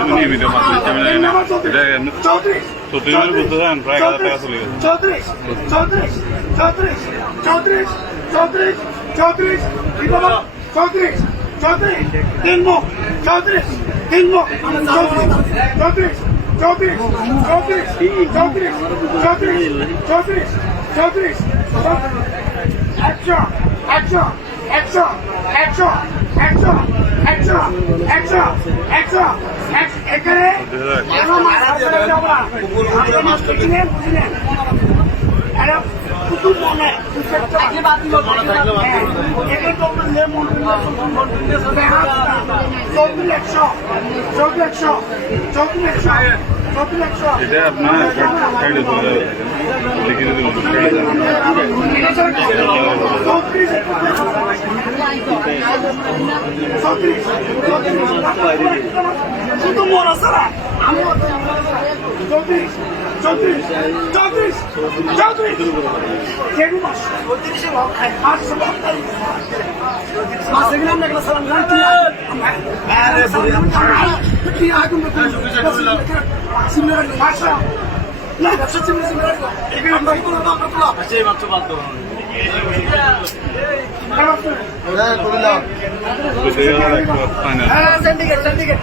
আমি নিয়মিত মাছ প্রায় 1000 টাকা চলে গেছে। 34 34 34 34 34 34 34 34 তিন মুখ 34 তিন মুখ 34 34 34 34 34 34 100 100 100 100 100 100 100 এখানে এটা আপনার সাইডে চলে যাবে লিখে দিল শুধু মরা সারা আমি 34 34 34 34 কেন মাস 34 এর হক খায় 800 হক খায় মাসে গেলাম না একটা সালাম গান আরে বুড়ি কি আগুন মত সিমরা মাসা না সত্যি সিমরা এখানে আমরা কোনো দাম না আছে মাত্র বাদ দাও ফাইনাল সিন্ডিকেট সিন্ডিকেট